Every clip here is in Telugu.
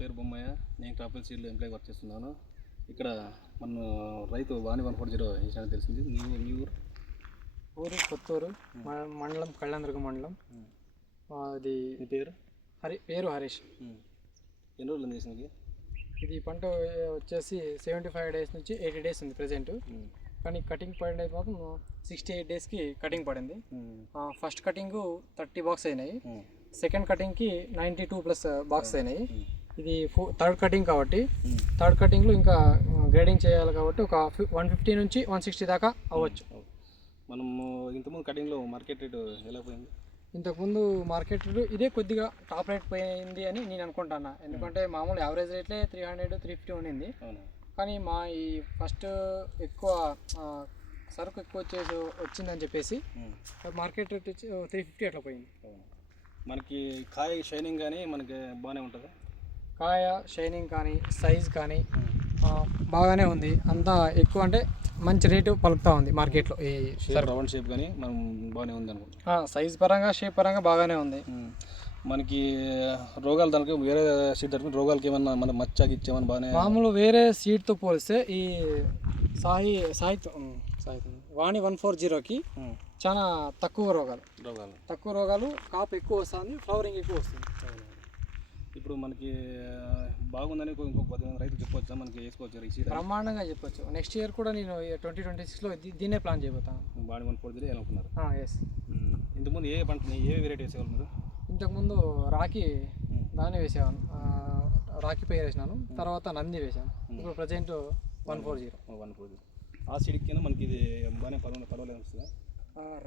పేరు బొమ్మయ్య. నేను ట్రాపిల్ సీడ్లో ఎంప్లాయ్ వర్క్ చేస్తున్నాను. ఇక్కడ మన రైతు వాణి 140 వేసినట్టు తెలిసింది. మీ ఊరు కొత్తూరు మండలం, కళ్యాణదుర్గం మండలం. అది మీ పేరు? పేరు హరీష్. ఎన్ని రోజులు చేసింది ఇది? పంట వచ్చేసి 75 డేస్ నుంచి 80 డేస్ ఉంది ప్రజెంట్. కానీ కటింగ్ పడింది అయితే మాత్రం 68 డేస్కి కటింగ్ పడింది. ఫస్ట్ కటింగ్ 30 బాక్స్ అయినాయి, సెకండ్ కటింగ్కి 92+ బాక్స్ అయినాయి. ఇది థర్డ్ కటింగ్ కాబట్టి థర్డ్ కటింగ్లో ఇంకా గ్రేడింగ్ చేయాలి కాబట్టి ఒక 150 నుంచి 160 దాకా అవ్వచ్చు. మనము ఇంతకుముందు కటింగ్లో మార్కెట్ రేటు ఎలా పోయింది? ఇంతకుముందు మార్కెట్ రేటు ఇదే కొద్దిగా టాప్ రేట్ పోయింది అని నేను అనుకుంటున్నా. ఎందుకంటే మామూలు యావరేజ్ రేట్లే 300-350 ఉండింది. కానీ మా ఈ ఫస్ట్ ఎక్కువ సరుకు ఎక్కువ వచ్చిందని చెప్పేసి మార్కెట్ రేట్ వచ్చి 350 అట్లా పోయింది. మనకి కాయ షైనింగ్ కానీ మనకి బాగానే ఉంటుంది. కాయ షైనింగ్ కానీ సైజ్ కానీ బాగానే ఉంది. అంతా ఎక్కువ అంటే మంచి రేటు పలుకుతూ ఉంది మార్కెట్లో. ఈ రౌండ్ షేప్ కానీ మనం బాగానే ఉంది అనుకుంటా. సైజ్ పరంగా షేప్ పరంగా బాగానే ఉంది. మనకి రోగాలు దానికి వేరే సీడ్ తరఫున రోగాలకి ఏమన్నా మన మచ్చకి ఇచ్చేమన్నా బాగానే మామూలు వేరే సీడ్తో పోలిస్తే ఈ వాణి 140కి చాలా తక్కువ రోగాలు కాపు ఎక్కువ వస్తుంది, ఫ్లవరింగ్ ఎక్కువ వస్తుంది. ఇప్పుడు మనకి బాగుందని ఇంకొక 10 మంది రైతులు చెప్పొచ్చా? మనకి వేసుకోవచ్చు ఈ సీడ్ బ్రహ్మాండంగా చెప్పొచ్చు. నెక్స్ట్ ఇయర్ కూడా నేను 2026లో దీన్నే ప్లాన్ చేయబోతాను. వాణి 140 అనుకున్నారు? ఎస్. ఇంతకుముందు ఏ పంట ఏ వెరైటీ వేసేవాళ్ళు మీరు? ఇంతకుముందు రాఖీ దాన్ని వేసేవాను, రాఖీ పై వేసినాను. తర్వాత నంది వేసాను. ఇప్పుడు ప్రజెంట్ 140. ఆ సీడ్ కింద మనకి ఇది బాగానే పర్వాలేదు వస్తుంది.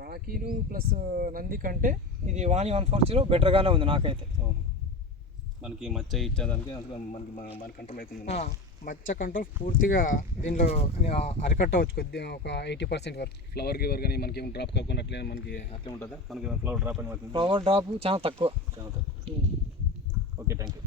రాఖీలు ప్లస్ నంది కంటే ఇది వాణి 140 బెటర్గానే ఉంది నాకైతే. మనకి మచ్చ ఇచ్చేదానికి మనకి మన కంట్రోల్ అవుతుంది. మచ్చ కంట్రోల్ పూర్తిగా దీనిలో అరికట్టవచ్చు కొద్దిగా, ఒక 80% వరకు. ఫ్లవర్ గివర్ కానీ మనకి ఏమైనా డ్రాప్ కాకుండా అట్లే మనకి అట్లే ఉంటుందా? మనకి ఫ్లవర్ డ్రాప్ అని ఫ్లవర్ డ్రాప్ చాలా తక్కువ. Okay, thank you.